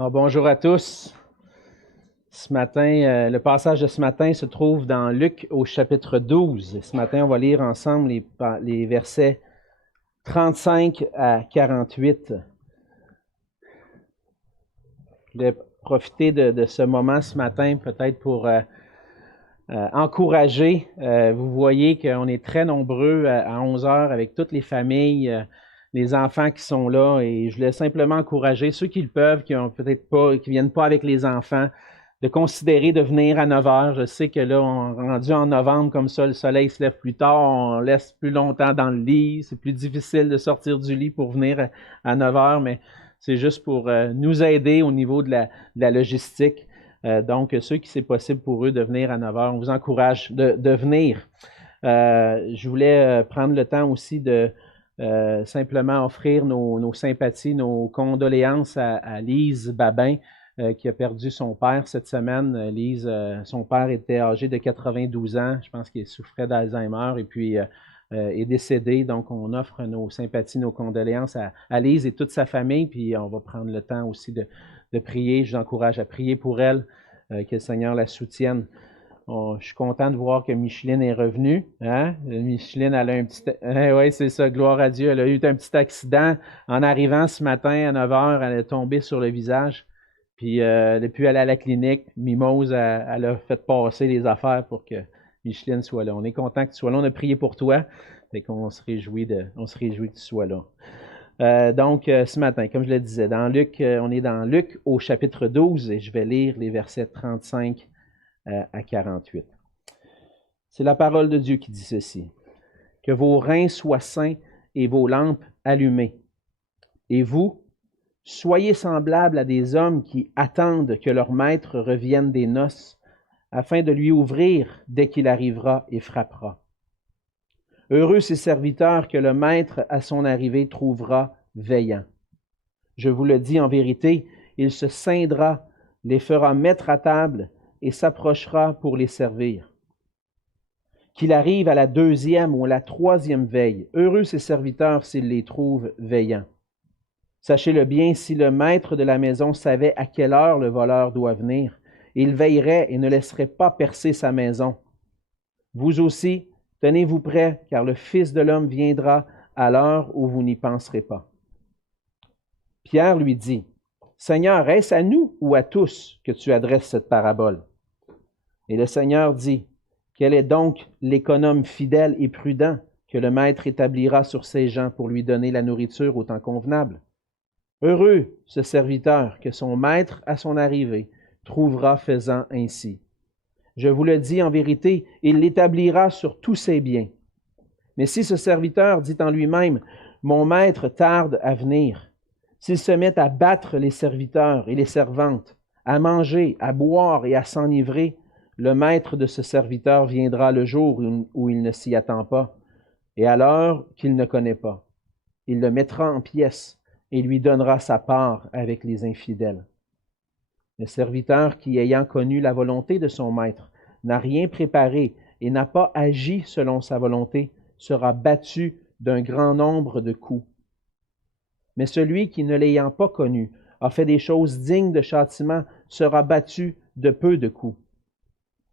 Alors, bonjour à tous. Ce matin, le passage de ce matin se trouve dans Luc au chapitre 12. Et ce matin, on va lire ensemble les versets 35 à 48. Je voulais profiter de ce moment ce matin peut-être pour encourager. Vous voyez qu'on est très nombreux à 11 heures avec toutes les familles, les enfants qui sont là. Et je voulais simplement encourager ceux qui le peuvent, qui ont peut-être pas, qui viennent pas avec les enfants, de considérer de venir à 9 heures. Je sais que là, on est rendu en novembre comme ça, le soleil se lève plus tard, on laisse plus longtemps dans le lit. C'est plus difficile de sortir du lit pour venir à 9 heures, mais c'est juste pour nous aider au niveau de la logistique. Donc, ceux qui c'est possible pour eux de venir à 9 heures, on vous encourage de venir. Je voulais prendre le temps aussi de simplement offrir nos sympathies, nos condoléances à Lise Babin, qui a perdu son père cette semaine. Lise, son père était âgé de 92 ans. Je pense qu'il souffrait d'Alzheimer et puis est décédé. Donc, on offre nos sympathies, nos condoléances à Lise et toute sa famille. Puis, on va prendre le temps aussi de prier. Je vous encourage à prier pour elle, que le Seigneur la soutienne. Je suis content de voir que Micheline est revenue. Hein? Micheline, elle a un petit... oui, c'est ça, gloire à Dieu. Elle a eu un petit accident en arrivant ce matin à 9 heures. Elle est tombée sur le visage. Puis depuis elle est à la clinique, Mimose, elle a fait passer les affaires pour que Micheline soit là. On est content que tu sois là. On a prié pour toi. Fait qu'on se réjouit que tu sois là. Donc, ce matin, comme je le disais, dans Luc, on est dans Luc au chapitre 12 et je vais lire les versets 35 à 48. C'est la parole de Dieu qui dit ceci. Que vos reins soient sains et vos lampes allumées. Et vous, soyez semblables à des hommes qui attendent que leur maître revienne des noces, afin de lui ouvrir dès qu'il arrivera et frappera. Heureux ces serviteurs que le maître à son arrivée trouvera veillant. Je vous le dis en vérité, il se ceindra, les fera mettre à table et s'approchera pour les servir. Qu'il arrive à la 2e ou à la 3e veille, heureux ces serviteurs s'il les trouve veillants. Sachez-le bien, si le maître de la maison savait à quelle heure le voleur doit venir, il veillerait et ne laisserait pas percer sa maison. Vous aussi, tenez-vous prêts, car le Fils de l'homme viendra à l'heure où vous n'y penserez pas. Pierre lui dit, « Seigneur, est-ce à nous ou à tous que tu adresses cette parabole? » Et le Seigneur dit, « Quel est donc l'économe fidèle et prudent que le maître établira sur ses gens pour lui donner la nourriture au temps convenable? Heureux ce serviteur que son maître, à son arrivée, trouvera faisant ainsi. Je vous le dis en vérité, il l'établira sur tous ses biens. Mais si ce serviteur dit en lui-même, « Mon maître tarde à venir », s'il se met à battre les serviteurs et les servantes, à manger, à boire et à s'enivrer, le maître de ce serviteur viendra le jour où il ne s'y attend pas, et à l'heure qu'il ne connaît pas. Il le mettra en pièces et lui donnera sa part avec les infidèles. Le serviteur qui, ayant connu la volonté de son maître, n'a rien préparé et n'a pas agi selon sa volonté, sera battu d'un grand nombre de coups. Mais celui qui, ne l'ayant pas connu, a fait des choses dignes de châtiment, sera battu de peu de coups.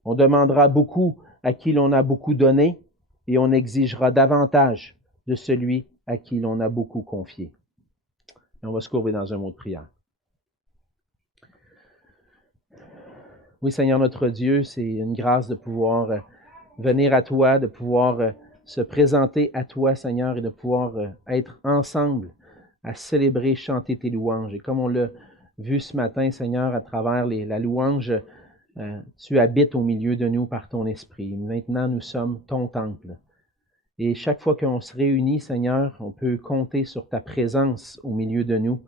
On demandera beaucoup à qui l'on a beaucoup donné, et on exigera davantage de celui à qui l'on a beaucoup confié. Et on va se courber dans un mot de prière. Oui, Seigneur notre Dieu, c'est une grâce de pouvoir venir à toi, de pouvoir se présenter à toi, Seigneur, et de pouvoir être ensemble à célébrer, chanter tes louanges. Et comme on l'a vu ce matin, Seigneur, à travers la louange, tu habites au milieu de nous par ton esprit. Maintenant, nous sommes ton temple. Et chaque fois qu'on se réunit, Seigneur, on peut compter sur ta présence au milieu de nous.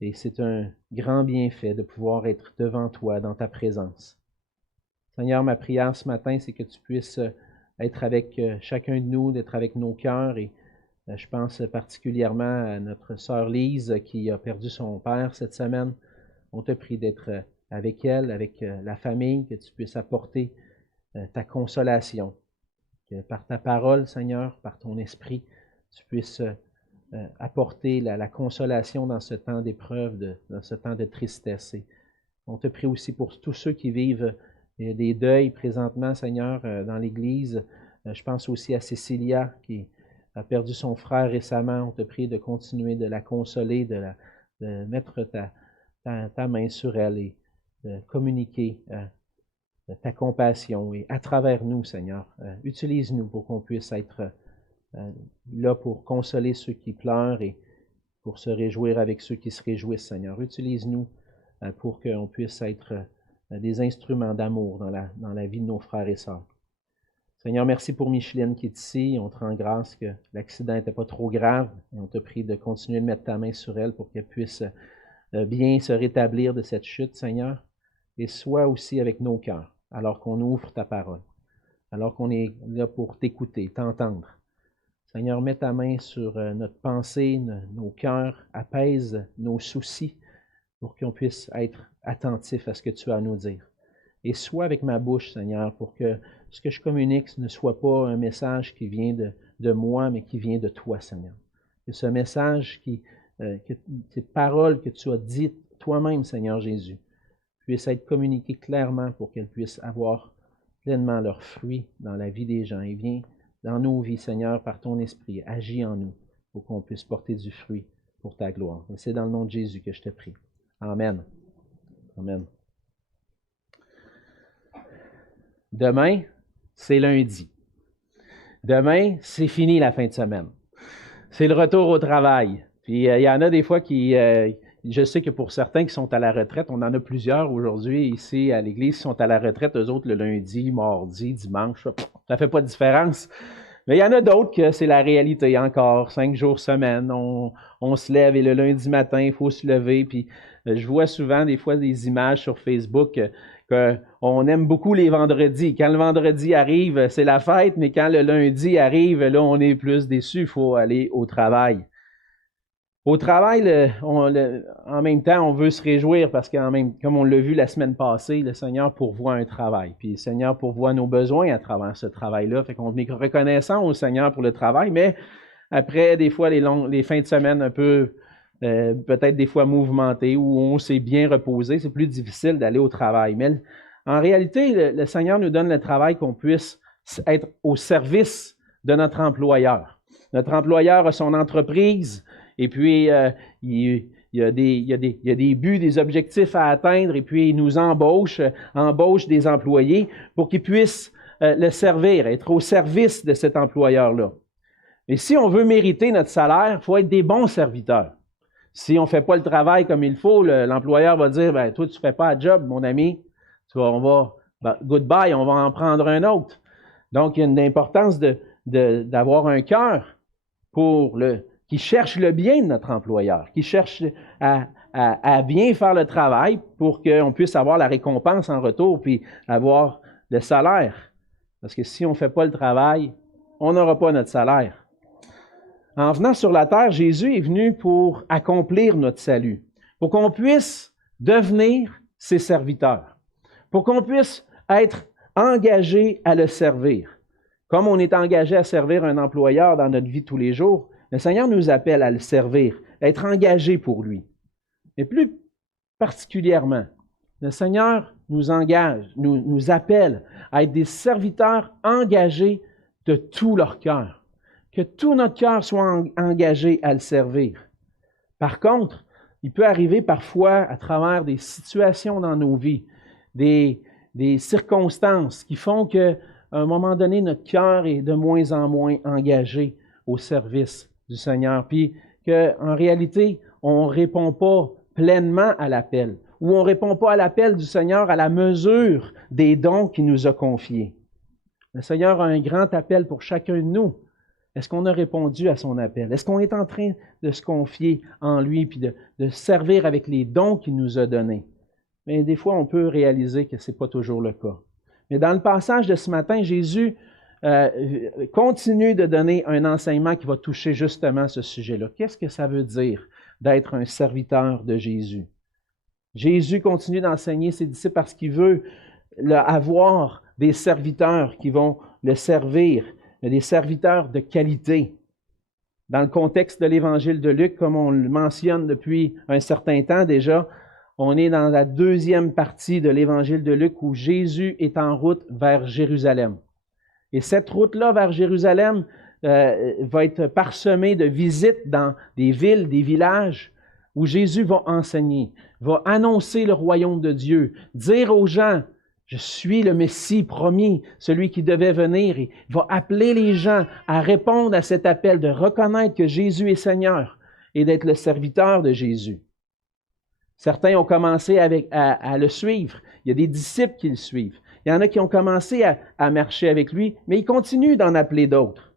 Et c'est un grand bienfait de pouvoir être devant toi, dans ta présence. Seigneur, ma prière ce matin, c'est que tu puisses être avec chacun de nous, d'être avec nos cœurs. Et je pense particulièrement à notre sœur Lise qui a perdu son père cette semaine. On te prie d'être avec elle, avec la famille, que tu puisses apporter ta consolation. Que par ta parole, Seigneur, par ton esprit, tu puisses apporter la consolation dans ce temps d'épreuve, dans ce temps de tristesse. Et on te prie aussi pour tous ceux qui vivent des deuils présentement, Seigneur, dans l'Église. Je pense aussi à Cécilia qui a perdu son frère récemment. On te prie de continuer de la consoler, de mettre ta main sur elle et de communiquer ta compassion. Et à travers nous, Seigneur, utilise-nous pour qu'on puisse être là pour consoler ceux qui pleurent et pour se réjouir avec ceux qui se réjouissent, Seigneur. Utilise-nous pour qu'on puisse être des instruments d'amour dans la vie de nos frères et sœurs. Seigneur, merci pour Micheline qui est ici. On te rend grâce que l'accident n'était pas trop grave. Et on te prie de continuer de mettre ta main sur elle pour qu'elle puisse bien se rétablir de cette chute, Seigneur. Et sois aussi avec nos cœurs, alors qu'on ouvre ta parole, alors qu'on est là pour t'écouter, t'entendre. Seigneur, mets ta main sur notre pensée, nos cœurs, apaise nos soucis pour qu'on puisse être attentif à ce que tu as à nous dire. Et sois avec ma bouche, Seigneur, pour que ce que je communique ne soit pas un message qui vient de moi, mais qui vient de toi, Seigneur. Que ce message, ces paroles que tu as dites toi-même, Seigneur Jésus, puissent être communiquées clairement pour qu'elles puissent avoir pleinement leurs fruits dans la vie des gens. Et viens dans nos vies, Seigneur, par ton Esprit, agis en nous pour qu'on puisse porter du fruit pour ta gloire. Et c'est dans le nom de Jésus que je te prie. Amen. Amen. Demain, c'est lundi. Demain, c'est fini la fin de semaine. C'est le retour au travail. Puis il y en a des fois qui, je sais que pour certains qui sont à la retraite, on en a plusieurs aujourd'hui ici à l'église qui sont à la retraite, eux autres le lundi, mardi, dimanche, ça fait pas de différence. Mais il y en a d'autres que c'est la réalité encore, 5 jours semaine, on se lève et le lundi matin, il faut se lever. Puis je vois souvent des fois des images sur Facebook qu'on aime beaucoup les vendredis. Quand le vendredi arrive, c'est la fête, mais quand le lundi arrive, là, on est plus déçu, il faut aller au travail. Au travail, en même temps, on veut se réjouir parce que, comme on l'a vu la semaine passée, le Seigneur pourvoit un travail. Puis le Seigneur pourvoit nos besoins à travers ce travail-là. Fait qu'on est reconnaissant au Seigneur pour le travail, mais après, des fois, les fins de semaine un peu, peut-être des fois mouvementées, où on s'est bien reposé, c'est plus difficile d'aller au travail. Mais en réalité, le Seigneur nous donne le travail qu'on puisse être au service de notre employeur. Notre employeur a son entreprise, et puis il y a des buts, des objectifs à atteindre, et puis il nous embauche des employés pour qu'ils puissent le servir, être au service de cet employeur-là. Et si on veut mériter notre salaire, il faut être des bons serviteurs. Si on ne fait pas le travail comme il faut, l'employeur va dire, ben toi, tu ne fais pas le job, mon ami, goodbye, on va en prendre un autre. Donc, il y a une importance d'avoir un cœur qui cherche le bien de notre employeur, qui cherche à bien faire le travail pour qu'on puisse avoir la récompense en retour, puis avoir le salaire. Parce que si on ne fait pas le travail, on n'aura pas notre salaire. En venant sur la terre, Jésus est venu pour accomplir notre salut, pour qu'on puisse devenir ses serviteurs, pour qu'on puisse être engagé à le servir. Comme on est engagé à servir un employeur dans notre vie tous les jours, le Seigneur nous appelle à le servir, à être engagé pour lui. Et plus particulièrement, le Seigneur nous engage, nous appelle à être des serviteurs engagés de tout leur cœur. Que tout notre cœur soit engagé à le servir. Par contre, il peut arriver parfois à travers des situations dans nos vies, des circonstances qui font qu'à un moment donné, notre cœur est de moins en moins engagé au service du Seigneur. Puis qu'en réalité, on ne répond pas pleinement à l'appel, ou on ne répond pas à l'appel du Seigneur à la mesure des dons qu'il nous a confiés. Le Seigneur a un grand appel pour chacun de nous. Est-ce qu'on a répondu à son appel? Est-ce qu'on est en train de se confier en lui puis de servir avec les dons qu'il nous a donnés? Mais des fois, on peut réaliser que ce n'est pas toujours le cas. Mais dans le passage de ce matin, Jésus continue de donner un enseignement qui va toucher justement ce sujet-là. Qu'est-ce que ça veut dire d'être un serviteur de Jésus? Jésus continue d'enseigner ses disciples parce qu'il veut avoir des serviteurs qui vont le servir, des serviteurs de qualité. Dans le contexte de l'Évangile de Luc, comme on le mentionne depuis un certain temps déjà, on est dans la deuxième partie de l'Évangile de Luc où Jésus est en route vers Jérusalem. Et cette route-là vers Jérusalem va être parsemée de visites dans des villes, des villages, où Jésus va enseigner, va annoncer le royaume de Dieu, dire aux gens, je suis le Messie promis, celui qui devait venir, et va appeler les gens à répondre à cet appel de reconnaître que Jésus est Seigneur et d'être le serviteur de Jésus. Certains ont commencé à le suivre. Il y a des disciples qui le suivent. Il y en a qui ont commencé à marcher avec lui, mais il continue d'en appeler d'autres.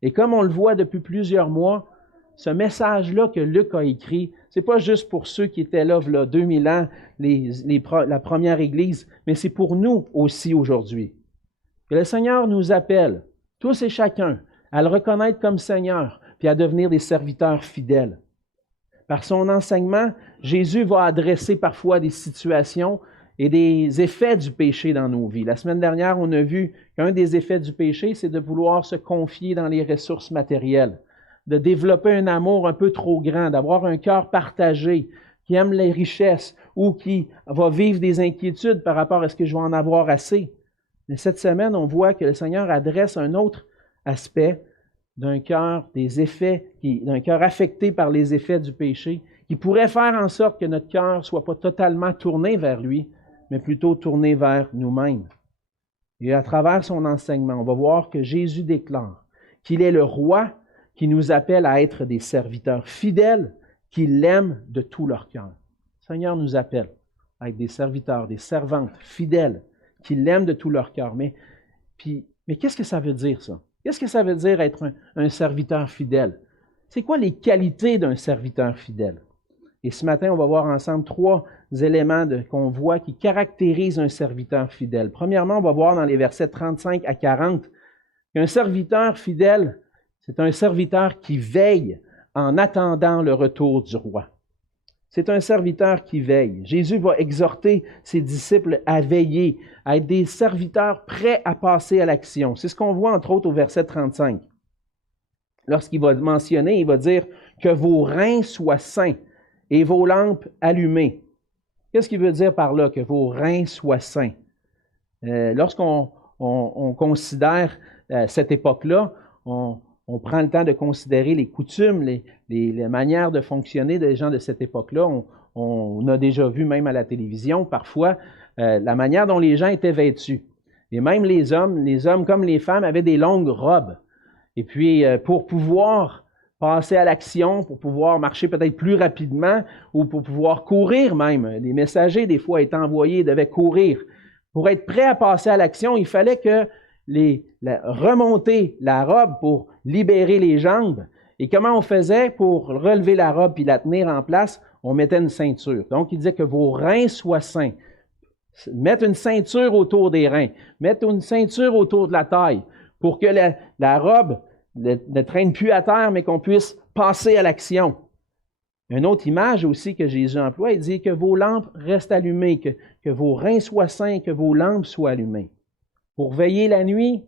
Et comme on le voit depuis plusieurs mois, ce message-là que Luc a écrit, ce n'est pas juste pour ceux qui étaient là, 2000 ans, la première Église, mais c'est pour nous aussi aujourd'hui. Que le Seigneur nous appelle, tous et chacun, à le reconnaître comme Seigneur, puis à devenir des serviteurs fidèles. Par son enseignement, Jésus va adresser parfois des situations et des effets du péché dans nos vies. La semaine dernière, on a vu qu'un des effets du péché, c'est de vouloir se confier dans les ressources matérielles, de développer un amour un peu trop grand, d'avoir un cœur partagé, qui aime les richesses ou qui va vivre des inquiétudes par rapport à ce que je vais en avoir assez. Mais cette semaine, on voit que le Seigneur adresse un autre aspect d'un cœur, d'un cœur affecté par les effets du péché, qui pourrait faire en sorte que notre cœur ne soit pas totalement tourné vers lui, mais plutôt tourné vers nous-mêmes. Et à travers son enseignement, on va voir que Jésus déclare qu'il est le roi qui nous appelle à être des serviteurs fidèles, qui l'aiment de tout leur cœur. Le Seigneur nous appelle à être des serviteurs, des servantes fidèles, qui l'aiment de tout leur cœur. Mais qu'est-ce que ça veut dire, ça? Qu'est-ce que ça veut dire être un serviteur fidèle? C'est quoi les qualités d'un serviteur fidèle? Et ce matin, on va voir ensemble 3 éléments qu'on voit qui caractérisent un serviteur fidèle. Premièrement, on va voir dans les versets 35 à 40 qu'un serviteur fidèle, c'est un serviteur qui veille en attendant le retour du roi. C'est un serviteur qui veille. Jésus va exhorter ses disciples à veiller, à être des serviteurs prêts à passer à l'action. C'est ce qu'on voit entre autres au verset 35. Lorsqu'il va mentionner, il va dire que vos reins soient saints et vos lampes allumées. Qu'est-ce qu'il veut dire par là, que vos reins soient saints? Lorsqu'on considère cette époque-là, on prend le temps de considérer les coutumes, les manières de fonctionner des gens de cette époque-là. On a déjà vu même à la télévision parfois la manière dont les gens étaient vêtus. Et même les hommes comme les femmes avaient des longues robes. Et puis pour pouvoir passer à l'action, pour pouvoir marcher peut-être plus rapidement ou pour pouvoir courir même, les messagers des fois étant envoyés devaient courir. Pour être prêts à passer à l'action, il fallait que remonter la robe pour libérer les jambes. Et comment on faisait pour relever la robe puis la tenir en place? On mettait une ceinture. Donc, il disait que vos reins soient saints. Mettre une ceinture autour des reins. Mettre une ceinture autour de la taille pour que la robe ne traîne plus à terre, mais qu'on puisse passer à l'action. Une autre image aussi que Jésus emploie, il dit que vos lampes restent allumées, que vos reins soient saints, que vos lampes soient allumées. Pour veiller la nuit,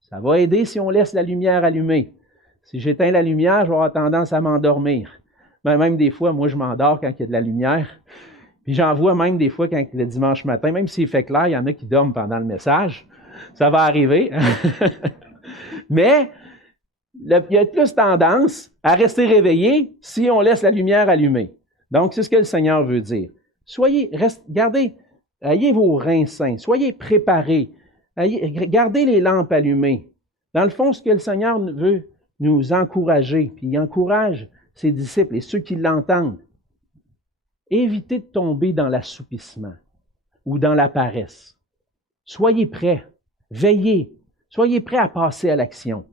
ça va aider si on laisse la lumière allumée. Si j'éteins la lumière, je vais avoir tendance à m'endormir. Mais même des fois, moi, je m'endors quand il y a de la lumière. Puis j'en vois même des fois quand le dimanche matin, même s'il fait clair, il y en a qui dorment pendant le message. Ça va arriver. Mais il y a plus tendance à rester réveillé si on laisse la lumière allumée. Donc, c'est ce que le Seigneur veut dire. Ayez vos reins saints, soyez préparés. Gardez les lampes allumées. Dans le fond, ce que le Seigneur veut nous encourager, puis il encourage ses disciples et ceux qui l'entendent, évitez de tomber dans l'assoupissement ou dans la paresse. Soyez prêts, veillez, soyez prêts à passer à l'action.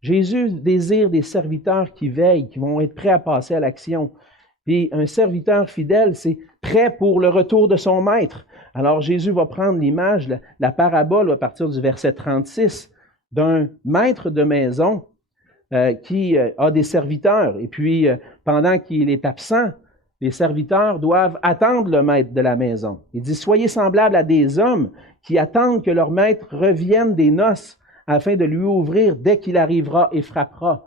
Jésus désire des serviteurs qui veillent, qui vont être prêts à passer à l'action. Puis un serviteur fidèle, c'est prêt pour le retour de son maître. Alors Jésus va prendre l'image, la parabole à partir du verset 36, d'un maître de maison qui a des serviteurs. Et puis, pendant qu'il est absent, les serviteurs doivent attendre le maître de la maison. Il dit, soyez semblables à des hommes qui attendent que leur maître revienne des noces afin de lui ouvrir dès qu'il arrivera et frappera.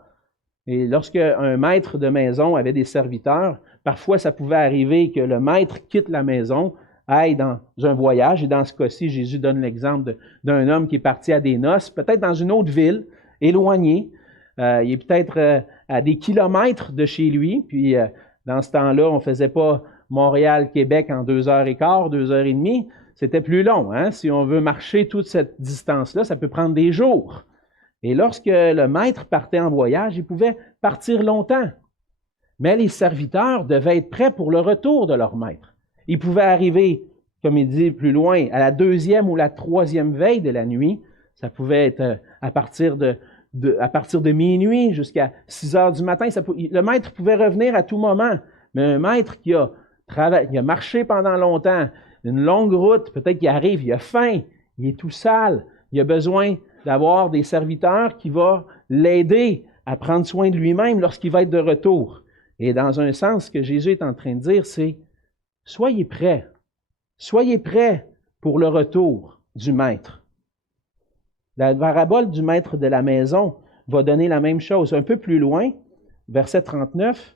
Et lorsque un maître de maison avait des serviteurs, parfois ça pouvait arriver que le maître quitte la maison, aille dans un voyage, et dans ce cas-ci, Jésus donne l'exemple d'un homme qui est parti à des noces, peut-être dans une autre ville, éloignée. Il est peut-être à des kilomètres de chez lui, puis dans ce temps-là, on ne faisait pas Montréal-Québec en 2h15, 2h30, c'était plus long. Hein? Si on veut marcher toute cette distance-là, ça peut prendre des jours. Et lorsque le maître partait en voyage, il pouvait partir longtemps. Mais les serviteurs devaient être prêts pour le retour de leur maître. Ils pouvaient arriver, comme il dit plus loin, à la 2e ou la 3e veille de la nuit. Ça pouvait être à partir de minuit jusqu'à 6 heures du matin. Le maître pouvait revenir à tout moment. Mais un maître qui a marché pendant longtemps, une longue route, peut-être qu'il arrive, il a faim, il est tout sale, il a besoin d'avoir des serviteurs qui vont l'aider à prendre soin de lui-même lorsqu'il va être de retour. Et dans un sens, ce que Jésus est en train de dire, c'est « Soyez prêts pour le retour du maître. » La parabole du maître de la maison va donner la même chose. Un peu plus loin, verset 39,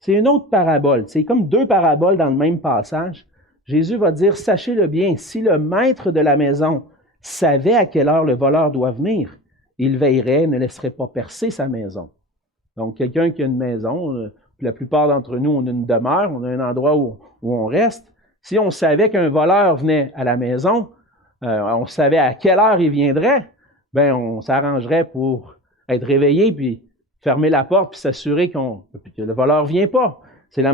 c'est une autre parabole. C'est comme deux paraboles dans le même passage. Jésus va dire « Sachez-le bien, si le maître de la maison savait à quelle heure le voleur doit venir, il veillerait, ne laisserait pas percer sa maison. » Donc, quelqu'un qui a une maison, la plupart d'entre nous, on a une demeure, on a un endroit où on reste. Si on savait qu'un voleur venait à la maison, on savait à quelle heure il viendrait, bien, on s'arrangerait pour être réveillé, puis fermer la porte, puis s'assurer que le voleur ne vient pas. C'est la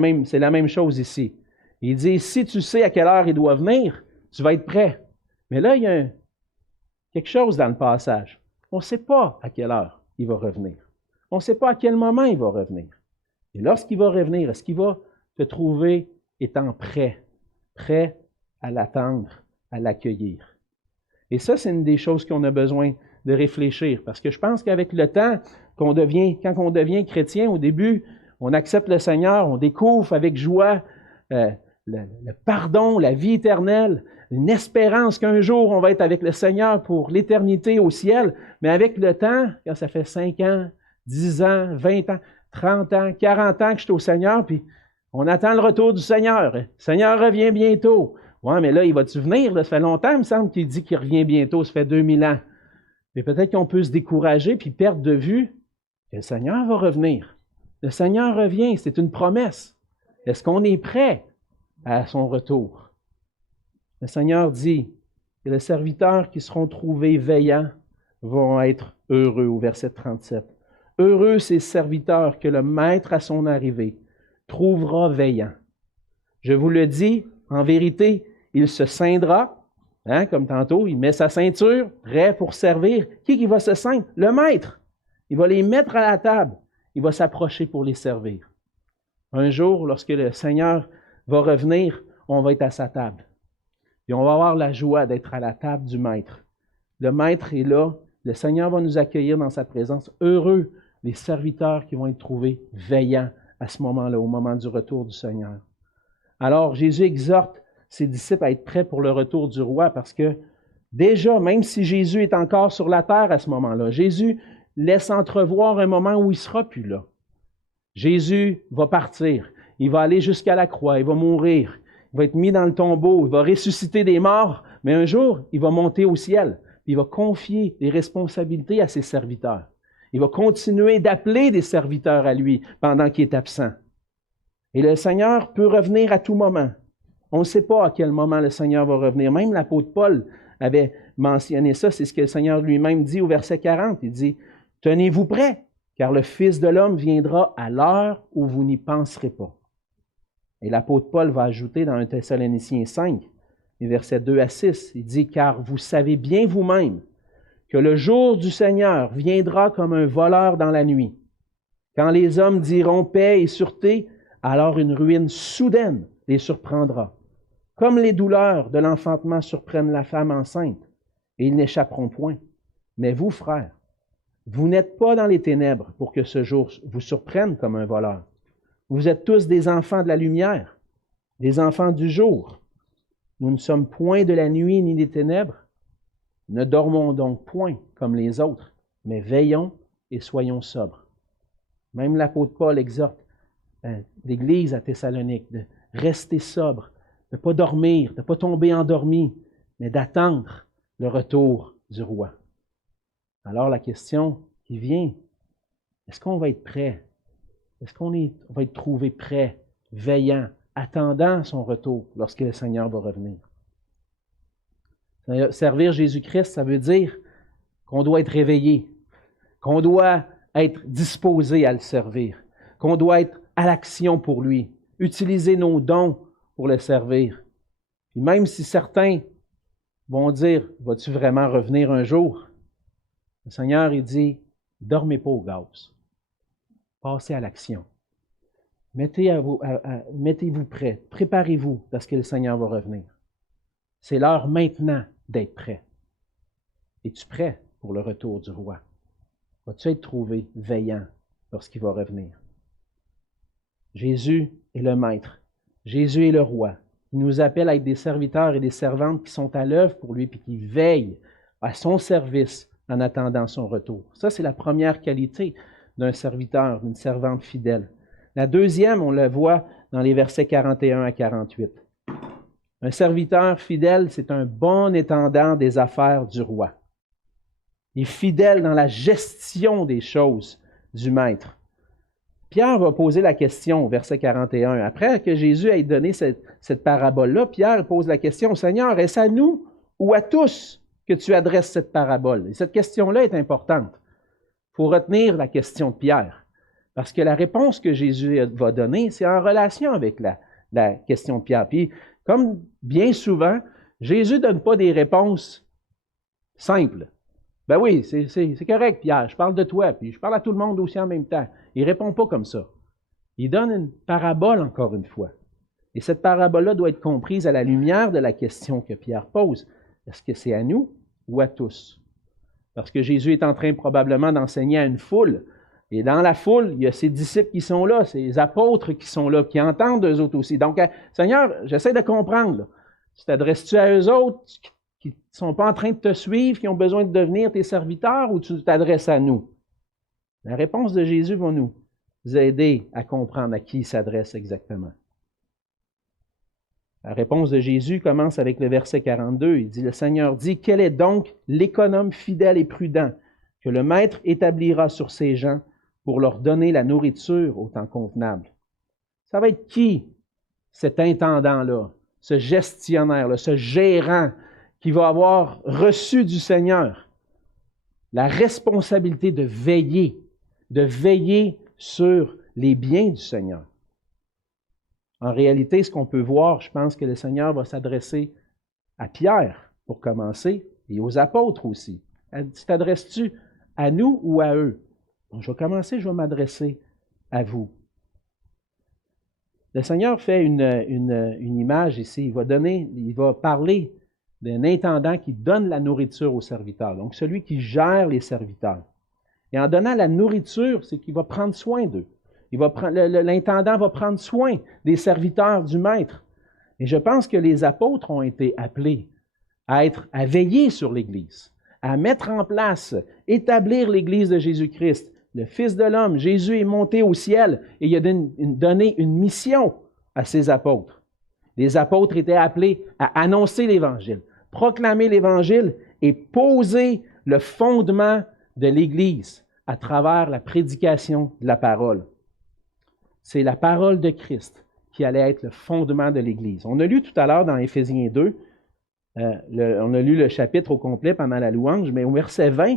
même chose ici. Il dit, si tu sais à quelle heure il doit venir, tu vas être prêt. Mais là, il y a quelque chose dans le passage. On ne sait pas à quelle heure il va revenir. On ne sait pas à quel moment il va revenir. Et lorsqu'il va revenir, est-ce qu'il va te trouver étant prêt à l'attendre, à l'accueillir? Et ça, c'est une des choses qu'on a besoin de réfléchir, parce que je pense qu'avec le temps, quand on devient chrétien, au début, on accepte le Seigneur, on découvre avec joie le pardon, la vie éternelle, une espérance qu'un jour on va être avec le Seigneur pour l'éternité au ciel. Mais avec le temps, quand ça fait 5 ans, 10 ans, 20 ans, 30 ans, 40 ans que je suis au Seigneur, puis on attend le retour du Seigneur. Le Seigneur revient bientôt. Ouais, mais là, il va-tu venir? Là, ça fait longtemps, il me semble qu'il dit qu'il revient bientôt, ça fait 2000 ans. Mais peut-être qu'on peut se décourager puis perdre de vue que le Seigneur va revenir. Le Seigneur revient, c'est une promesse. Est-ce qu'on est prêt à son retour? Le Seigneur dit que les serviteurs qui seront trouvés veillants vont être heureux, au verset 37. Heureux ces serviteurs que le maître à son arrivée trouvera veillants. Je vous le dis, en vérité, il se ceindra, comme tantôt, il met sa ceinture, prêt pour servir. Qui va se ceindre? Le maître. Il va les mettre à la table. Il va s'approcher pour les servir. Un jour, lorsque le Seigneur va revenir, on va être à sa table. Et on va avoir la joie d'être à la table du maître. Le maître est là. Le Seigneur va nous accueillir dans sa présence. Heureux les serviteurs qui vont être trouvés veillants à ce moment-là, au moment du retour du Seigneur. Alors, Jésus exhorte ses disciples à être prêts pour le retour du roi parce que déjà, même si Jésus est encore sur la terre à ce moment-là, Jésus laisse entrevoir un moment où il ne sera plus là. Jésus va partir. Il va aller jusqu'à la croix. Il va mourir. Il va être mis dans le tombeau. Il va ressusciter des morts. Mais un jour, il va monter au ciel. Il va confier les responsabilités à ses serviteurs. Il va continuer d'appeler des serviteurs à lui pendant qu'il est absent. Et le Seigneur peut revenir à tout moment. On ne sait pas à quel moment le Seigneur va revenir. Même l'apôtre Paul avait mentionné ça. C'est ce que le Seigneur lui-même dit au verset 40. Il dit, « Tenez-vous prêts, car le Fils de l'homme viendra à l'heure où vous n'y penserez pas. » Et l'apôtre Paul va ajouter dans 1 Thessaloniciens 5, les versets 2 à 6, il dit, « Car vous savez bien vous-même que le jour du Seigneur viendra comme un voleur dans la nuit. Quand les hommes diront paix et sûreté, alors une ruine soudaine les surprendra. Comme les douleurs de l'enfantement surprennent la femme enceinte, et ils n'échapperont point. Mais vous, frères, vous n'êtes pas dans les ténèbres pour que ce jour vous surprenne comme un voleur. Vous êtes tous des enfants de la lumière, des enfants du jour. Nous ne sommes point de la nuit ni des ténèbres. Ne dormons donc point comme les autres, mais veillons et soyons sobres. Même l'apôtre Paul exhorte l'Église à Thessalonique de rester sobre, de ne pas dormir, de ne pas tomber endormi, mais d'attendre le retour du roi. Alors la question qui vient, est-ce qu'on va être prêt? Est-ce qu'on va être trouvé prêt, veillant, attendant son retour lorsque le Seigneur va revenir? Servir Jésus-Christ, ça veut dire qu'on doit être réveillé, qu'on doit être disposé à le servir, qu'on doit être à l'action pour lui, utiliser nos dons pour le servir. Puis même si certains vont dire, vas-tu vraiment revenir un jour? Le Seigneur, il dit, dormez pas au gaz. Passez à l'action. Mettez-vous prêts, préparez-vous parce que le Seigneur va revenir. C'est l'heure maintenant d'être prêt. Es-tu prêt pour le retour du roi? Vas-tu être trouvé veillant lorsqu'il va revenir? Jésus est le Maître. Jésus est le Roi. Il nous appelle à être des serviteurs et des servantes qui sont à l'œuvre pour lui et qui veillent à son service en attendant son retour. Ça, c'est la première qualité d'un serviteur, d'une servante fidèle. La deuxième, on le voit dans les versets 41 à 48. Un serviteur fidèle, c'est un bon étendant des affaires du roi. Il est fidèle dans la gestion des choses du Maître. Pierre va poser la question au verset 41. Après que Jésus ait donné cette parabole-là, Pierre pose la question, « Seigneur, est-ce à nous ou à tous que tu adresses cette parabole? » Et cette question-là est importante. Il faut retenir la question de Pierre, parce que la réponse que Jésus va donner, c'est en relation avec la question de Pierre. Puis, comme bien souvent, Jésus ne donne pas des réponses simples. Ben oui, c'est correct, Pierre, je parle de toi, puis je parle à tout le monde aussi en même temps. Il ne répond pas comme ça. Il donne une parabole encore une fois. Et cette parabole-là doit être comprise à la lumière de la question que Pierre pose. Est-ce que c'est à nous ou à tous? Parce que Jésus est en train probablement d'enseigner à une foule. Et dans la foule, il y a ses disciples qui sont là, ses apôtres qui sont là, qui entendent eux autres aussi. Donc, Seigneur, j'essaie de comprendre. Là. Tu t'adresses-tu à eux autres qui ne sont pas en train de te suivre, qui ont besoin de devenir tes serviteurs, ou tu t'adresses à nous? La réponse de Jésus va nous aider à comprendre à qui il s'adresse exactement. La réponse de Jésus commence avec le verset 42. Il dit, le Seigneur dit, « Quel est donc l'économe fidèle et prudent que le Maître établira sur ses gens pour leur donner la nourriture au temps convenable? » Ça va être qui, cet intendant-là, ce gestionnaire-là, ce gérant qui va avoir reçu du Seigneur la responsabilité de veiller sur les biens du Seigneur? En réalité, ce qu'on peut voir, je pense que le Seigneur va s'adresser à Pierre pour commencer et aux apôtres aussi. T'adresses-tu à nous ou à eux? Bon, je vais commencer, je vais m'adresser à vous. Le Seigneur fait une image ici. Il va parler d'un intendant qui donne la nourriture aux serviteurs, donc celui qui gère les serviteurs. Et en donnant la nourriture, c'est qu'il va prendre soin d'eux. L'intendant va prendre soin des serviteurs du Maître. Et je pense que les apôtres ont été appelés à veiller sur l'Église, à mettre en place, établir l'Église de Jésus-Christ. Le Fils de l'homme, Jésus est monté au ciel et il a donné une mission à ses apôtres. Les apôtres étaient appelés à annoncer l'Évangile, proclamer l'Évangile et poser le fondement de l'Église à travers la prédication de la parole. C'est la parole de Christ qui allait être le fondement de l'Église. On a lu tout à l'heure dans Éphésiens 2, on a lu le chapitre au complet pendant la louange, mais au verset 20,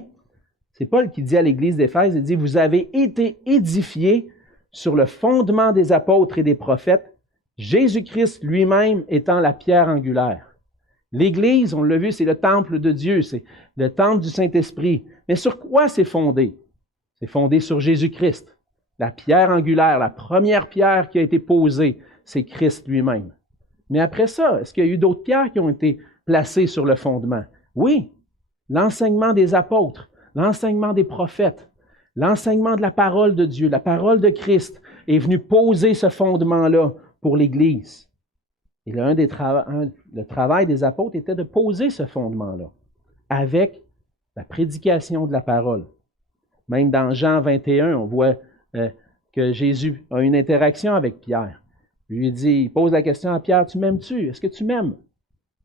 c'est Paul qui dit à l'Église d'Éphèse, il dit « Vous avez été édifiés sur le fondement des apôtres et des prophètes, Jésus-Christ lui-même étant la pierre angulaire. » L'Église, on l'a vu, c'est le temple de Dieu, c'est le temple du Saint-Esprit. Mais sur quoi c'est fondé? C'est fondé sur Jésus-Christ. La pierre angulaire, la première pierre qui a été posée, c'est Christ lui-même. Mais après ça, est-ce qu'il y a eu d'autres pierres qui ont été placées sur le fondement? Oui, l'enseignement des apôtres, l'enseignement des prophètes, l'enseignement de la parole de Dieu, la parole de Christ est venu poser ce fondement-là pour l'Église. Et le travail des apôtres était de poser ce fondement-là avec la prédication de la parole. Même dans Jean 21, on voit que Jésus a une interaction avec Pierre. Il pose la question à Pierre, tu m'aimes-tu? Est-ce que tu m'aimes?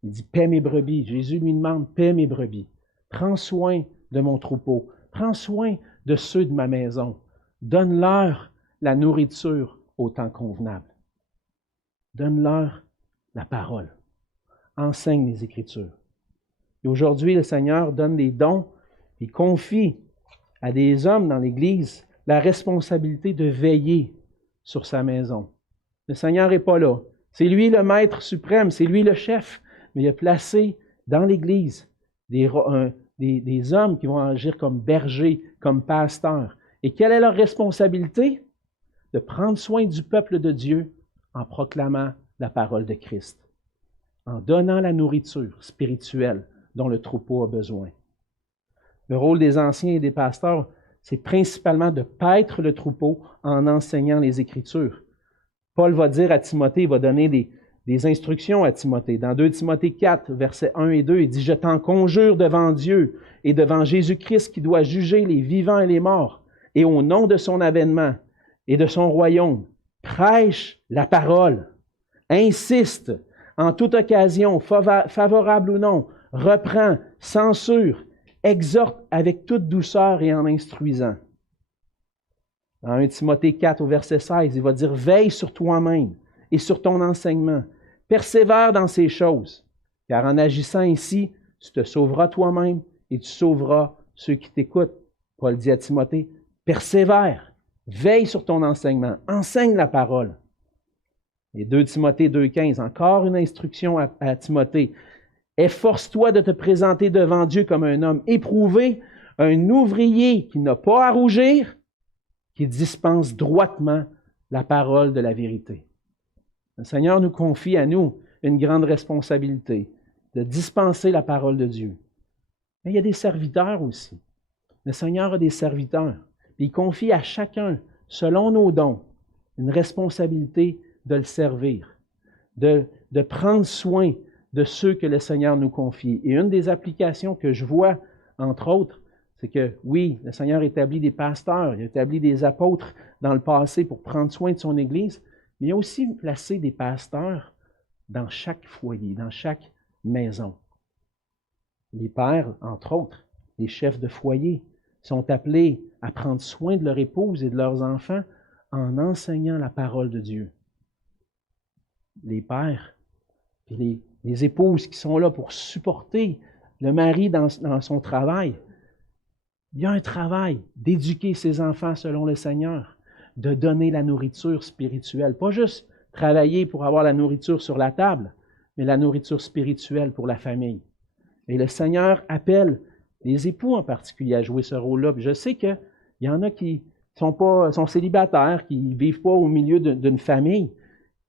Il dit, paie mes brebis. Jésus lui demande, paie mes brebis. Prends soin de mon troupeau. Prends soin de ceux de ma maison. Donne-leur la nourriture au temps convenable. Donne-leur la parole. Enseigne les Écritures. Et aujourd'hui, le Seigneur donne des dons et confie à des hommes dans l'Église la responsabilité de veiller sur sa maison. Le Seigneur n'est pas là. C'est lui le maître suprême, c'est lui le chef, mais il a placé dans l'Église des hommes qui vont agir comme bergers, comme pasteurs. Et quelle est leur responsabilité? De prendre soin du peuple de Dieu en proclamant la parole de Christ, en donnant la nourriture spirituelle dont le troupeau a besoin. Le rôle des anciens et des pasteurs, c'est principalement de paître le troupeau en enseignant les Écritures. Paul va dire à Timothée, il va donner des instructions à Timothée. Dans 2 Timothée 4, versets 1 et 2, il dit « Je t'en conjure devant Dieu et devant Jésus-Christ qui doit juger les vivants et les morts, et au nom de son avènement et de son royaume, prêche la parole, insiste en toute occasion, favorable ou non, reprend, censure, exhorte avec toute douceur et en instruisant. » Dans 1 Timothée 4 au verset 16, il va dire « Veille sur toi-même et sur ton enseignement. Persévère dans ces choses, car en agissant ainsi, tu te sauveras toi-même et tu sauveras ceux qui t'écoutent. » Paul dit à Timothée « Persévère, veille sur ton enseignement, enseigne la parole. » Et 2 Timothée 2,15, encore une instruction à Timothée. « Efforce-toi de te présenter devant Dieu comme un homme éprouvé, un ouvrier qui n'a pas à rougir, qui dispense droitement la parole de la vérité. » Le Seigneur nous confie à nous une grande responsabilité de dispenser la parole de Dieu. Mais il y a des serviteurs aussi. Le Seigneur a des serviteurs. Il confie à chacun, selon nos dons, une responsabilité de le servir, de prendre soin de ceux que le Seigneur nous confie. Et une des applications que je vois, entre autres, c'est que oui, le Seigneur établit des pasteurs, il a établi des apôtres dans le passé pour prendre soin de son Église, mais il a aussi placé des pasteurs dans chaque foyer, dans chaque maison. Les pères, entre autres, les chefs de foyer, sont appelés à prendre soin de leur épouse et de leurs enfants en enseignant la parole de Dieu. Les pères et les épouses qui sont là pour supporter le mari dans son travail, il y a un travail d'éduquer ses enfants selon le Seigneur, de donner la nourriture spirituelle. Pas juste travailler pour avoir la nourriture sur la table, mais la nourriture spirituelle pour la famille. Et le Seigneur appelle les époux en particulier à jouer ce rôle-là. Puis je sais qu'il y en a qui sont célibataires, qui ne vivent pas au milieu d'une famille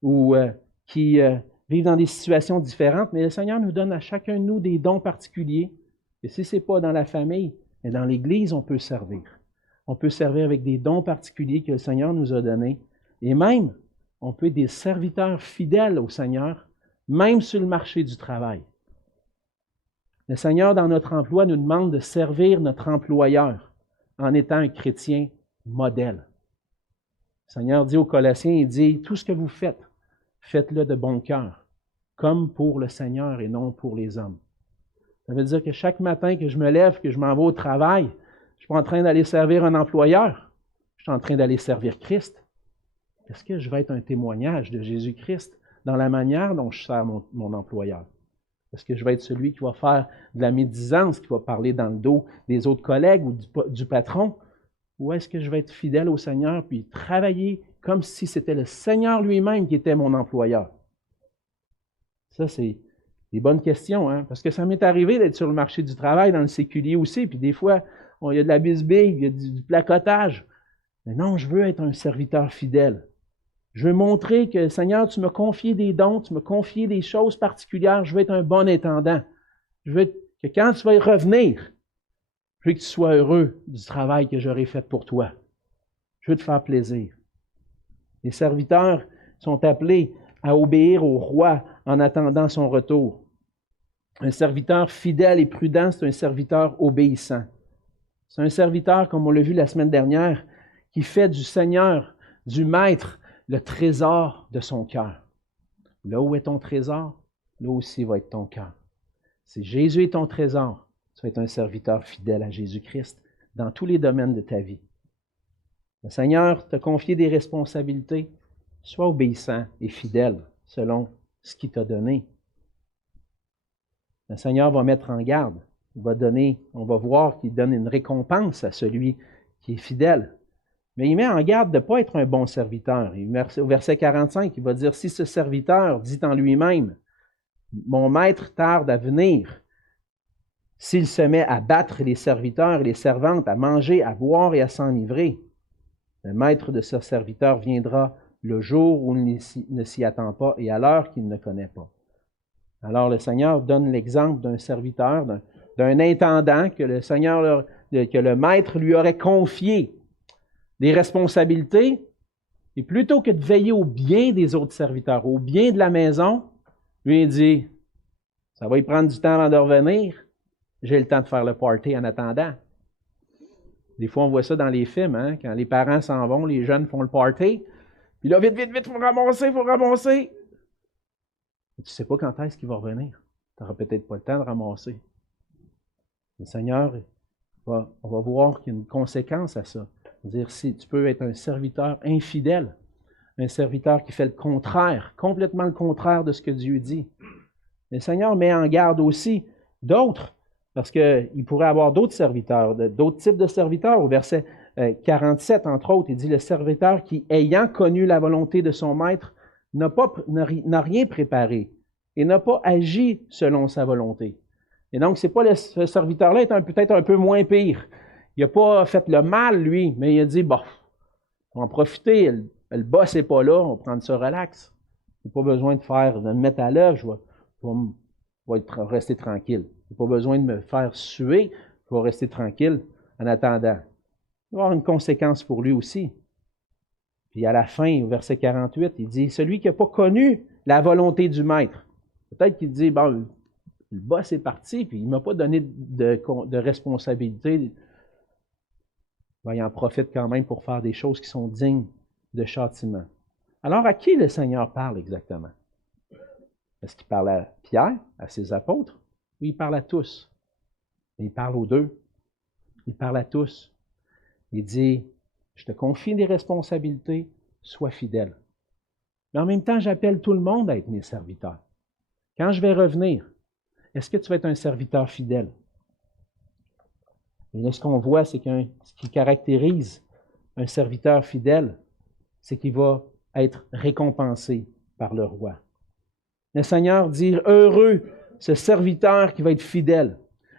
ou qui vivent dans des situations différentes, mais le Seigneur nous donne à chacun de nous des dons particuliers. Et si ce n'est pas dans la famille, mais dans l'Église, on peut servir. On peut servir avec des dons particuliers que le Seigneur nous a donnés. Et même, on peut être des serviteurs fidèles au Seigneur, même sur le marché du travail. Le Seigneur, dans notre emploi, nous demande de servir notre employeur en étant un chrétien modèle. Le Seigneur dit aux Colossiens, il dit, tout ce que vous faites, faites-le de bon cœur, comme pour le Seigneur et non pour les hommes. Ça veut dire que chaque matin que je me lève, que je m'en vais au travail, je ne suis pas en train d'aller servir un employeur, je suis en train d'aller servir Christ. Est-ce que je vais être un témoignage de Jésus-Christ dans la manière dont je sers mon employeur? Est-ce que je vais être celui qui va faire de la médisance, qui va parler dans le dos des autres collègues ou du patron? Ou est-ce que je vais être fidèle au Seigneur puis travailler comme si c'était le Seigneur lui-même qui était mon employeur? Ça, c'est des bonnes questions, hein? Parce que ça m'est arrivé d'être sur le marché du travail, dans le séculier aussi, puis des fois, il y a de la bisbille, il y a du placotage. Mais non, je veux être un serviteur fidèle. Je veux montrer que, Seigneur, tu m'as confié des dons, tu m'as confié des choses particulières, je veux être un bon intendant. Je veux que quand tu vas y revenir, je veux que tu sois heureux du travail que j'aurai fait pour toi. Je veux te faire plaisir. Les serviteurs sont appelés à obéir au roi en attendant son retour. Un serviteur fidèle et prudent, c'est un serviteur obéissant. C'est un serviteur, comme on l'a vu la semaine dernière, qui fait du Seigneur du maître le trésor de son cœur. Là où est ton trésor, là aussi va être ton cœur. Si Jésus est ton trésor, tu vas être un serviteur fidèle à Jésus-Christ dans tous les domaines de ta vie. Le Seigneur t'a confié des responsabilités. Sois obéissant et fidèle selon ce qu'il t'a donné. Le Seigneur va mettre en garde. On va voir qu'il donne une récompense à celui qui est fidèle. Mais il met en garde de ne pas être un bon serviteur. Au verset 45, il va dire, si ce serviteur dit en lui-même, mon maître tarde à venir, s'il se met à battre les serviteurs et les servantes, à manger, à boire et à s'enivrer, le maître de ce serviteur viendra le jour où il ne s'y attend pas et à l'heure qu'il ne connaît pas. Alors le Seigneur donne l'exemple d'un serviteur, d'un intendant que le maître lui aurait confié des responsabilités, et plutôt que de veiller au bien des autres serviteurs, au bien de la maison, lui il dit, ça va y prendre du temps avant de revenir, j'ai le temps de faire le party en attendant. Des fois, on voit ça dans les films, hein? Quand les parents s'en vont, les jeunes font le party, puis là, vite, vite, vite, il faut ramasser. Tu ne sais pas quand est-ce qu'il va revenir. Tu n'auras peut-être pas le temps de ramasser. Le Seigneur, on va voir qu'il y a une conséquence à ça. C'est-à-dire, si tu peux être un serviteur infidèle, un serviteur qui fait le contraire, complètement le contraire de ce que Dieu dit. Le Seigneur met en garde aussi d'autres, parce qu'il pourrait avoir d'autres serviteurs, d'autres types de serviteurs. Au verset 47, entre autres, il dit, le serviteur qui, ayant connu la volonté de son maître, n'a rien préparé et n'a pas agi selon sa volonté. Et donc, ce serviteur-là est peut-être un peu moins pire. Il n'a pas fait le mal, lui, mais il a dit, bon, on va en profiter, le boss n'est pas là, on va prendre ça relax. Il n'y a pas besoin de me mettre à l'œuvre, je vais rester tranquille. Il n'y a pas besoin de me faire suer, je vais rester tranquille en attendant. Il va y avoir une conséquence pour lui aussi. Puis à la fin, au verset 48, il dit, celui qui n'a pas connu la volonté du maître. Peut-être qu'il dit, bon, le boss est parti, puis il ne m'a pas donné de responsabilité. Ben, il en profite quand même pour faire des choses qui sont dignes de châtiment. Alors, à qui le Seigneur parle exactement? Est-ce qu'il parle à Pierre, à ses apôtres, ou il parle à tous? Il parle aux deux. Il parle à tous. Il dit, je te confie des responsabilités, sois fidèle. Mais en même temps, j'appelle tout le monde à être mes serviteurs. Quand je vais revenir, est-ce que tu vas être un serviteur fidèle? Et là, ce qu'on voit, c'est que ce qui caractérise un serviteur fidèle, c'est qu'il va être récompensé par le roi. Le Seigneur dit, heureux ce serviteur qui va être fidèle,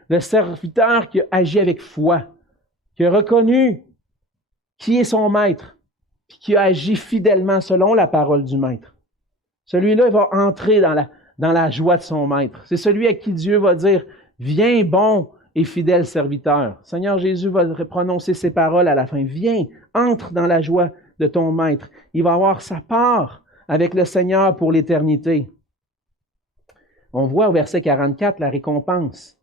le serviteur qui a agi avec foi, qui a reconnu qui est son maître, puis qui a agi fidèlement selon la parole du maître. Celui-là, il va entrer dans la joie de son maître. C'est celui à qui Dieu va dire, viens bon et fidèle serviteur. Seigneur Jésus va prononcer ces paroles à la fin. Viens, entre dans la joie de ton maître. Il va avoir sa part avec le Seigneur pour l'éternité. On voit au verset 44 la récompense.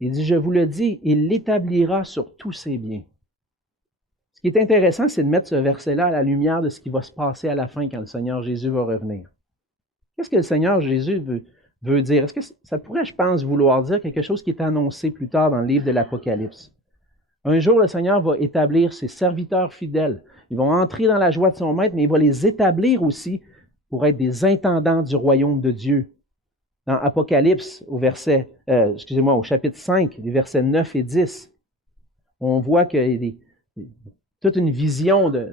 Il dit, je vous le dis, il l'établira sur tous ses biens. Ce qui est intéressant, c'est de mettre ce verset-là à la lumière de ce qui va se passer à la fin quand le Seigneur Jésus va revenir. Qu'est-ce que le Seigneur Jésus veut dire? Est-ce que ça pourrait, je pense, vouloir dire quelque chose qui est annoncé plus tard dans le livre de l'Apocalypse? Un jour, le Seigneur va établir ses serviteurs fidèles. Ils vont entrer dans la joie de son maître, mais il va les établir aussi pour être des intendants du royaume de Dieu. Dans Apocalypse, au chapitre 5, les versets 9 et 10, on voit qu'il y a toute une vision de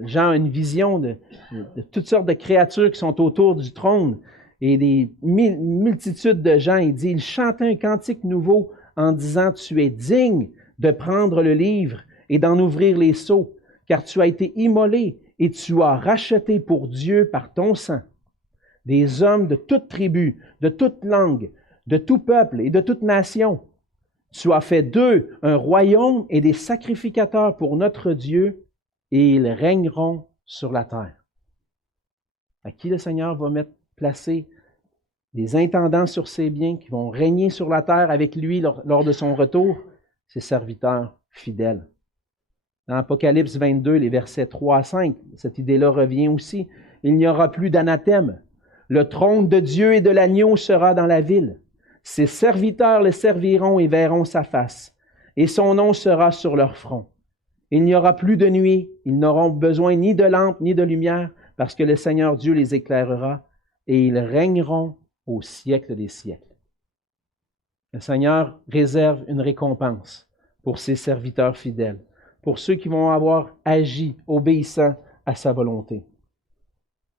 toutes sortes de créatures qui sont autour du trône et des multitudes de gens. Il dit, il chantait un cantique nouveau en disant, tu es digne de prendre le livre et d'en ouvrir les sceaux, car tu as été immolé et tu as racheté pour Dieu par ton sang des hommes de toute tribu, de toute langue, de tout peuple et de toute nation. Tu as fait d'eux un royaume et des sacrificateurs pour notre Dieu, et ils régneront sur la terre. À qui le Seigneur va placer des intendants sur ses biens qui vont régner sur la terre avec lui lors de son retour? Ses serviteurs fidèles. Dans Apocalypse 22, les versets 3 à 5, cette idée-là revient aussi. Il n'y aura plus d'anathème. Le trône de Dieu et de l'agneau sera dans la ville. Ses serviteurs le serviront et verront sa face, et son nom sera sur leur front. Il n'y aura plus de nuit, ils n'auront besoin ni de lampe ni de lumière, parce que le Seigneur Dieu les éclairera, et ils régneront au siècle des siècles. Le Seigneur réserve une récompense pour ses serviteurs fidèles, pour ceux qui vont avoir agi obéissant à sa volonté.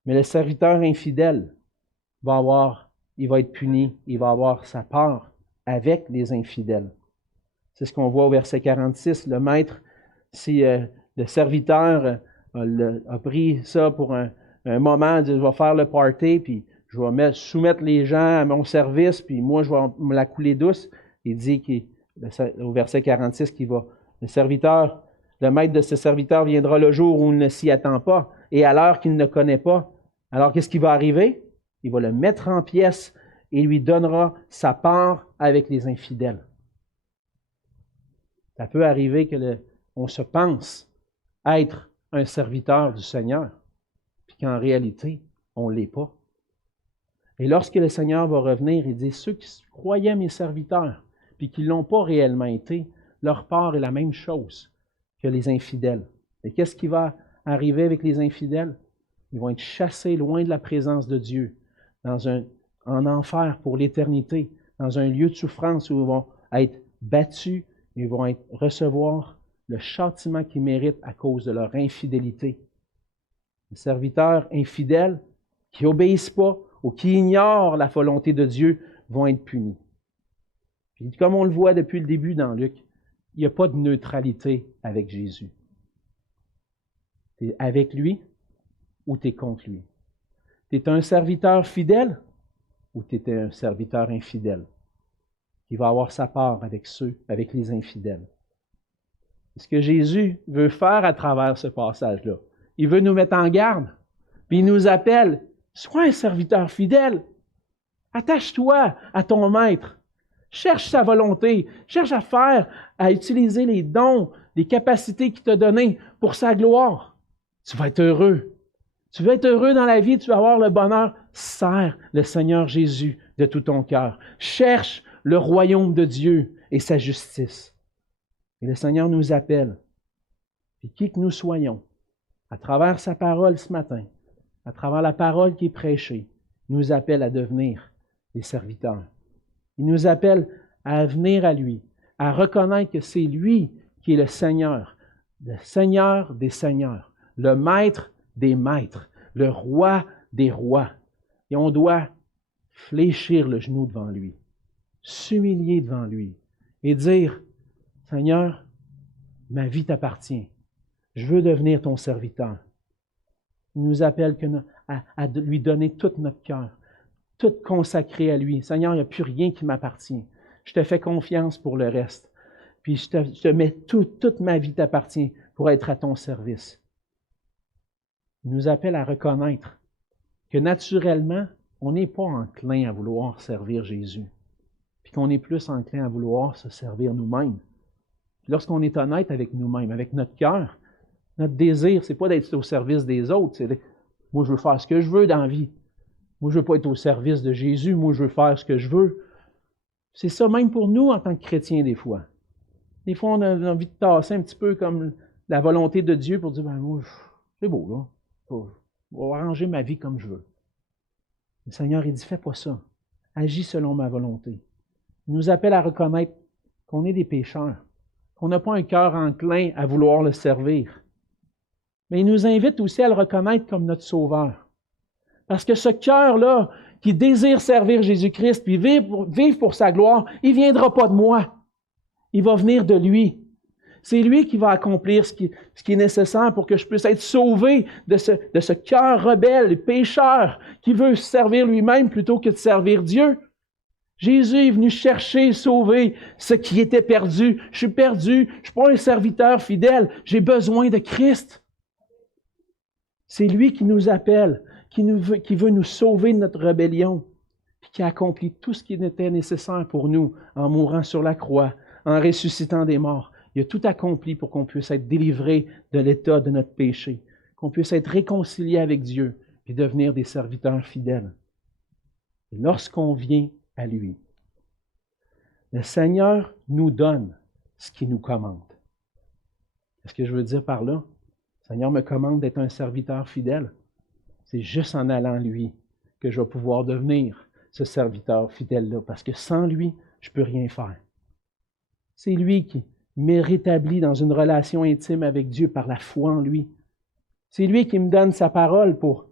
Mais le serviteur infidèle il va être puni, il va avoir sa part avec les infidèles. C'est ce qu'on voit au verset 46. Le maître, si le serviteur a pris ça pour un moment, il dit, je vais faire le party, puis je vais soumettre les gens à mon service, puis moi, je vais me la couler douce. Il dit au verset 46 le maître de ce serviteur viendra le jour où il ne s'y attend pas, et à l'heure qu'il ne connaît pas. Alors, qu'est-ce qui va arriver? Il va le mettre en pièces et lui donnera sa part avec les infidèles. Ça peut arriver qu'on se pense être un serviteur du Seigneur, puis qu'en réalité, on ne l'est pas. Et lorsque le Seigneur va revenir, il dit, ceux qui croyaient mes serviteurs, puis qui ne l'ont pas réellement été, leur part est la même chose que les infidèles. Et qu'est-ce qui va arriver avec les infidèles? Ils vont être chassés loin de la présence de Dieu, en enfer pour l'éternité, dans un lieu de souffrance où ils vont être battus, ils vont recevoir le châtiment qu'ils méritent à cause de leur infidélité. Les serviteurs infidèles qui n'obéissent pas ou qui ignorent la volonté de Dieu vont être punis. Puis, comme on le voit depuis le début dans Luc, il n'y a pas de neutralité avec Jésus. Tu es avec lui ou tu es contre lui. Tu es un serviteur fidèle ou tu es un serviteur infidèle qui va avoir sa part avec les infidèles. Ce que Jésus veut faire à travers ce passage-là, il veut nous mettre en garde, puis il nous appelle, sois un serviteur fidèle, attache-toi à ton maître, cherche sa volonté, cherche à utiliser les dons, les capacités qu'il t'a données pour sa gloire. Tu vas être heureux. Tu veux être heureux dans la vie, tu vas avoir le bonheur. Sers le Seigneur Jésus de tout ton cœur. Cherche le royaume de Dieu et sa justice. Et le Seigneur nous appelle. Et qui que nous soyons, à travers sa parole ce matin, à travers la parole qui est prêchée, il nous appelle à devenir des serviteurs. Il nous appelle à venir à lui, à reconnaître que c'est lui qui est le Seigneur des seigneurs, le maître des maîtres, le roi des rois. Et on doit fléchir le genou devant lui, s'humilier devant lui et dire, Seigneur, ma vie t'appartient. Je veux devenir ton serviteur. Il nous appelle à lui donner tout notre cœur, tout consacré à lui. Seigneur, il n'y a plus rien qui m'appartient. Je te fais confiance pour le reste. Puis je te mets toute ma vie t'appartient pour être à ton service. Il nous appelle à reconnaître que naturellement, on n'est pas enclin à vouloir servir Jésus, puis qu'on est plus enclin à vouloir se servir nous-mêmes. Lorsqu'on est honnête avec nous-mêmes, avec notre cœur, notre désir, c'est pas d'être au service des autres, c'est moi je veux faire ce que je veux dans la vie. Moi je veux pas être au service de Jésus, moi je veux faire ce que je veux. C'est ça même pour nous en tant que chrétiens des fois. Des fois on a envie de tasser un petit peu comme la volonté de Dieu pour dire, moi c'est beau là, je vais arranger ma vie comme je veux. Le Seigneur il dit, fais pas ça, agis selon ma volonté. Il nous appelle à reconnaître qu'on est des pécheurs, qu'on n'a pas un cœur enclin à vouloir le servir. Mais il nous invite aussi à le reconnaître comme notre Sauveur. Parce que ce cœur-là, qui désire servir Jésus-Christ, puis vivre pour sa gloire, il ne viendra pas de moi. Il va venir de lui. C'est lui qui va accomplir ce qui est nécessaire pour que je puisse être sauvé de ce cœur rebelle, pécheur, qui veut servir lui-même plutôt que de servir Dieu. Jésus est venu chercher, sauver ce qui était perdu. Je suis perdu, je ne suis pas un serviteur fidèle, j'ai besoin de Christ. C'est lui qui nous appelle, qui veut nous sauver de notre rébellion, puis qui a accompli tout ce qui était nécessaire pour nous en mourant sur la croix, en ressuscitant des morts. Il a tout accompli pour qu'on puisse être délivré de l'état de notre péché, qu'on puisse être réconcilié avec Dieu et devenir des serviteurs fidèles. Et lorsqu'on vient à lui, le Seigneur nous donne ce qu'il nous commande. Qu'est-ce que je veux dire par là? Le Seigneur me commande d'être un serviteur fidèle. C'est juste en allant à lui que je vais pouvoir devenir ce serviteur fidèle-là, parce que sans lui, je ne peux rien faire. C'est lui qui me rétablit dans une relation intime avec Dieu par la foi en lui. C'est lui qui me donne sa parole pour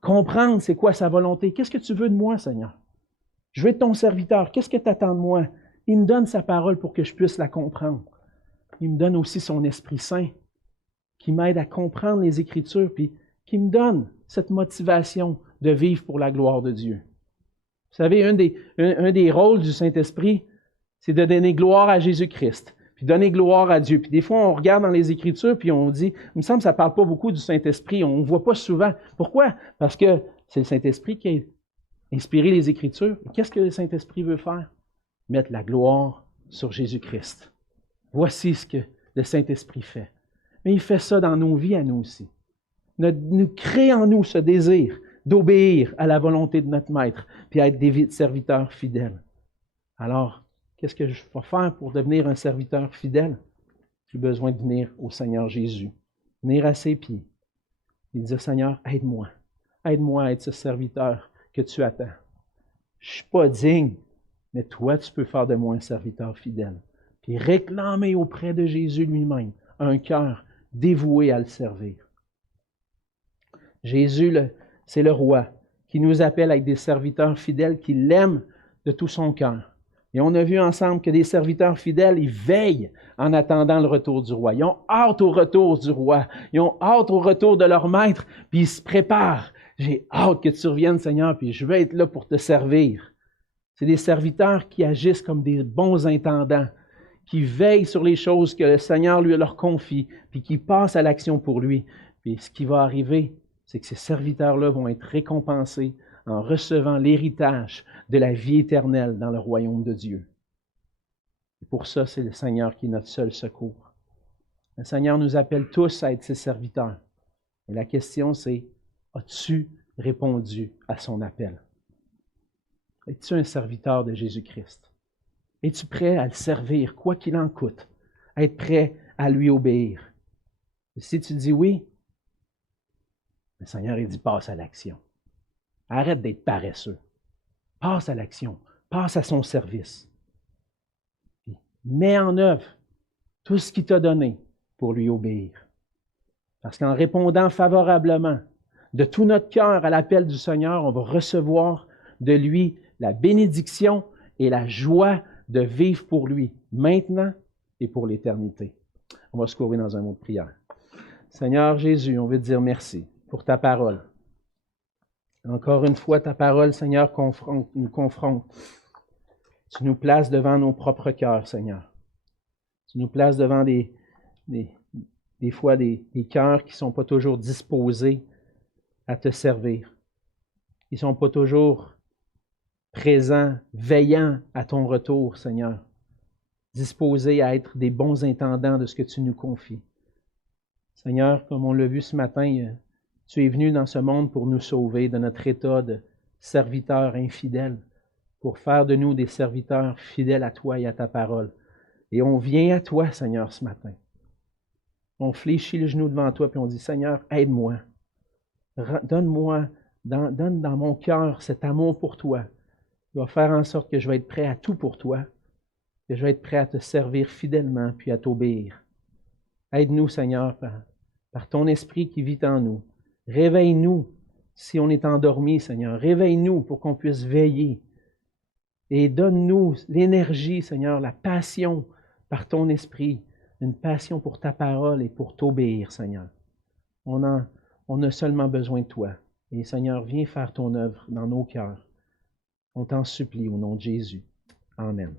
comprendre c'est quoi sa volonté. Qu'est-ce que tu veux de moi, Seigneur? Je veux être ton serviteur. Qu'est-ce que tu attends de moi? Il me donne sa parole pour que je puisse la comprendre. Il me donne aussi son Esprit Saint qui m'aide à comprendre les Écritures puis qui me donne cette motivation de vivre pour la gloire de Dieu. Vous savez, un des rôles du Saint-Esprit, c'est de donner gloire à Jésus-Christ, puis donner gloire à Dieu. Puis des fois, on regarde dans les Écritures, puis on dit, il me semble que ça ne parle pas beaucoup du Saint-Esprit, on ne voit pas souvent. Pourquoi? Parce que c'est le Saint-Esprit qui a inspiré les Écritures. Qu'est-ce que le Saint-Esprit veut faire? Mettre la gloire sur Jésus-Christ. Voici ce que le Saint-Esprit fait. Mais il fait ça dans nos vies à nous aussi. Nous crée en nous ce désir d'obéir à la volonté de notre Maître, puis à être des serviteurs fidèles. Alors, qu'est-ce que je vais faire pour devenir un serviteur fidèle? J'ai besoin de venir au Seigneur Jésus, venir à ses pieds et dire, Seigneur, aide-moi. Aide-moi à être ce serviteur que tu attends. Je ne suis pas digne, mais toi, tu peux faire de moi un serviteur fidèle. Puis réclamer auprès de Jésus lui-même un cœur dévoué à le servir. Jésus, c'est le roi qui nous appelle à être des serviteurs fidèles, qui l'aiment de tout son cœur. Et on a vu ensemble que des serviteurs fidèles, ils veillent en attendant le retour du roi. Ils ont hâte au retour du roi. Ils ont hâte au retour de leur maître, puis ils se préparent. J'ai hâte que tu reviennes, Seigneur, puis je vais être là pour te servir. C'est des serviteurs qui agissent comme des bons intendants, qui veillent sur les choses que le Seigneur lui leur confie, puis qui passent à l'action pour lui. Puis ce qui va arriver, c'est que ces serviteurs-là vont être récompensés en recevant l'héritage de la vie éternelle dans le royaume de Dieu. Et pour ça, c'est le Seigneur qui est notre seul secours. Le Seigneur nous appelle tous à être ses serviteurs. Et la question, c'est, as-tu répondu à son appel? Es-tu un serviteur de Jésus-Christ? Es-tu prêt à le servir, quoi qu'il en coûte? À être prêt à lui obéir? Et si tu dis oui, le Seigneur, il dit, passe à l'action. Arrête d'être paresseux. Passe à l'action. Passe à son service. Puis, mets en œuvre tout ce qu'il t'a donné pour lui obéir. Parce qu'en répondant favorablement de tout notre cœur à l'appel du Seigneur, on va recevoir de lui la bénédiction et la joie de vivre pour lui, maintenant et pour l'éternité. On va se couvrir dans un mot de prière. Seigneur Jésus, on veut te dire merci pour ta parole. Encore une fois, ta parole, Seigneur, nous confronte. Tu nous places devant nos propres cœurs, Seigneur. Tu nous places devant des fois des cœurs qui ne sont pas toujours disposés à te servir. Ils ne sont pas toujours présents, veillants à ton retour, Seigneur. Disposés à être des bons intendants de ce que tu nous confies. Seigneur, comme on l'a vu ce matin, tu es venu dans ce monde pour nous sauver de notre état de serviteurs infidèles, pour faire de nous des serviteurs fidèles à toi et à ta parole. Et on vient à toi, Seigneur, ce matin. On fléchit le genou devant toi et on dit, Seigneur, aide-moi. Donne-moi, donne dans mon cœur cet amour pour toi. Il va faire en sorte que je vais être prêt à tout pour toi, que je vais être prêt à te servir fidèlement puis à t'obéir. Aide-nous, Seigneur, par ton esprit qui vit en nous. Réveille-nous si on est endormi, Seigneur. Réveille-nous pour qu'on puisse veiller. Et donne-nous l'énergie, Seigneur, la passion par ton esprit, une passion pour ta parole et pour t'obéir, Seigneur. On a seulement besoin de toi. Et Seigneur, viens faire ton œuvre dans nos cœurs. On t'en supplie au nom de Jésus. Amen.